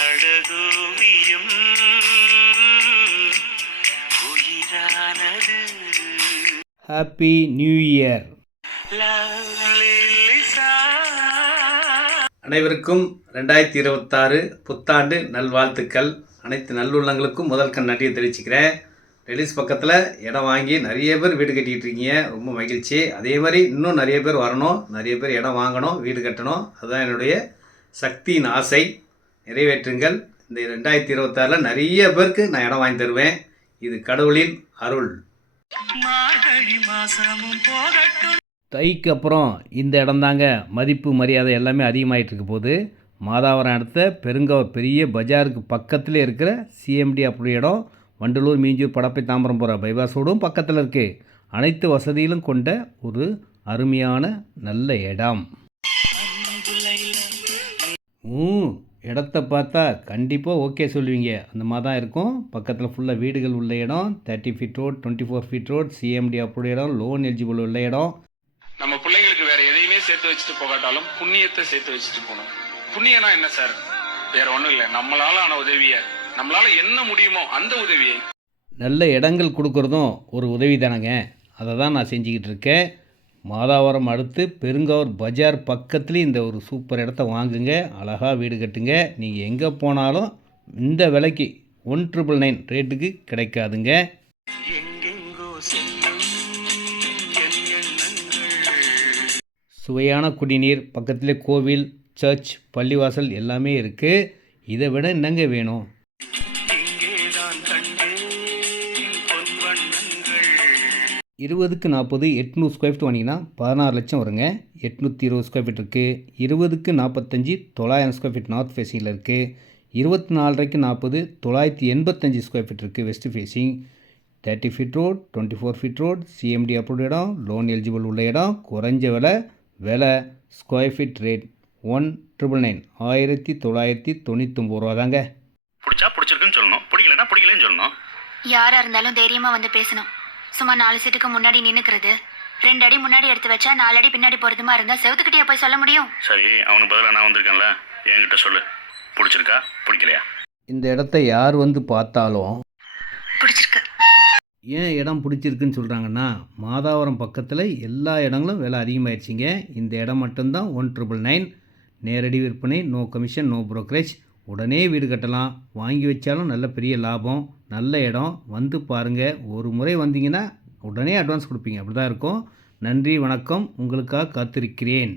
அழகோவியம் உயிரானது. Happy new year. அனைவருக்கும் 2026 புத்தாண்டு நல்வாழ்த்துக்கள். அனைத்து நல்லுள்ளங்களுக்கும் முதல் கண் நன்றியை தெரிவிச்சுக்கிறேன். டெலிஸ் பக்கத்தில் இடம் வாங்கி நிறைய பேர் வீடு கட்டிக்கிட்டு இருக்கீங்க, ரொம்ப மகிழ்ச்சி. அதே மாதிரி இன்னும் நிறைய பேர் வரணும், நிறைய பேர் இடம் வாங்கணும், வீடு கட்டணும். அதுதான் என்னுடைய சக்தியின் ஆசை. நிறைவேற்றுங்கள். இந்த 2026 நிறைய பேருக்கு நான் இடம் வாங்கி தருவேன். இது கடவுளின் அருள். தைக்கு அப்புறம் இந்த இடம் தாங்க மதிப்பு மரியாதை எல்லாமே அதிகமாகிட்டு இருக்க போது. மாதாவரம் அடுத்த பெருங்கவர் பெரிய பஜாருக்கு பக்கத்தில் இருக்கிற சிஎம்டி அப்படி இடம். வண்டலூர், மீஞ்சூர், படப்பை, தாம்பரம் போகிற பைபாஸோடும் பக்கத்தில் இருக்குது. அனைத்து வசதிகளும் கொண்ட ஒரு அருமையான நல்ல இடம். இடத்த பார்த்தா கண்டிப்பாக ஓகே சொல்லுவீங்க. அந்த மாதிரி தான் இருக்கும். பக்கத்தில் ஃபுல்லாக வீடுகள் உள்ள இடம். 30 feet road, 24 feet road, CMDA அப்படி இடம், லோன் எலிஜிபிள் உள்ள இடம். நம்ம பிள்ளைங்களுக்கு வேற எதையுமே சேர்த்து வச்சுட்டு போகாட்டாலும் புண்ணியத்தை சேர்த்து வச்சுட்டு போகணும். புண்ணியனா என்ன சார்? வேற ஒன்றும் இல்லை, நம்மளால ஆன உதவியை, நம்மளால என்ன முடியுமோ அந்த உதவியை. நல்ல இடங்கள் கொடுக்குறதும் ஒரு உதவி தானேங்க. அதை தான் நான் செஞ்சுக்கிட்டு இருக்கேன். மாதாவரம் அடுத்து பெருங்கவர் பஜார் பக்கத்துலேயும் இந்த ஒரு சூப்பர் இடத்த வாங்குங்க, அழகாக வீடு கட்டுங்க. நீங்கள் எங்கே போனாலும் இந்த விலைக்கு 1999 ரேட்டுக்கு கிடைக்காதுங்க. சுவையான குடிநீர், பக்கத்திலே கோவில், சர்ச், பள்ளிவாசல் எல்லாமே இருக்குது. இதை விட என்னங்க வேணும்? 20க்கு 40 800 ஸ்கொயர் ஃபீட் வாங்கிங்கன்னா 16 லட்சம் வருங்க. 820 ஸ்கொயர் ஃபீட் இருக்குது. 20க்கு 45 900 ஸ்கொயர் ஃபீட் நார்த் ஃபேஸிங்கில் இருக்குது. 24க்கு 40 985 ஸ்கொயர் ஃபீட் இருக்குது west facing. 30 feet road, 24 feet road, CMDA approved இடம், லோன் எலிஜிபிள் உள்ள இடம், குறைஞ்ச விலை ஸ்கொயர் ஃபீட் ரேட் 1999 1999 ரூபா தாங்க. பிடிச்சா பிடிச்சிருக்குன்னு சொல்லணும், பிடிக்கலன்னா பிடிக்கலன்னு சொல்லணும். யாராக இருந்தாலும் தைரியமாக வந்து பேசணும். சும்மா 4 சீட்டுக்கு முன்னாடி நின்னுக்கிறது, 2 அடி முன்னாடி எடுத்து வச்சா 4 அடி பின்னாடி போகிறதுமா இருந்தால் செவத்துக்கிட்டே போய் சொல்ல முடியும்? சரி, அவனுக்கு பதிலாக நான் வந்திருக்கேன்ல, என்கிட்ட சொல்லு. பிடிச்சிருக்கா பிடிக்கலையா? இந்த இடத்த யார் வந்து பார்த்தாலும் பிடிச்சிருக்கு. ஏன் இடம் பிடிச்சிருக்குன்னு சொல்கிறாங்கன்னா, மாதாவரம் பக்கத்தில் எல்லா இடங்களும் விலை அதிகமாகிடுச்சிங்க. இந்த இடம் மட்டும்தான் 1999. நேரடி விற்பனை, நோ கமிஷன், நோ புரோக்கரேஜ். உடனே வீடு கட்டலாம். வாங்கி வச்சாலும் நல்ல பெரிய லாபம். நல்ல இடம். வந்து பாருங்கள். ஒரு முறை வந்தீங்கன்னா உடனே அட்வான்ஸ் கொடுப்பீங்க. அப்படி தான் இருக்கும். நன்றி, வணக்கம். உங்களுக்காக காத்திருக்கிறேன்.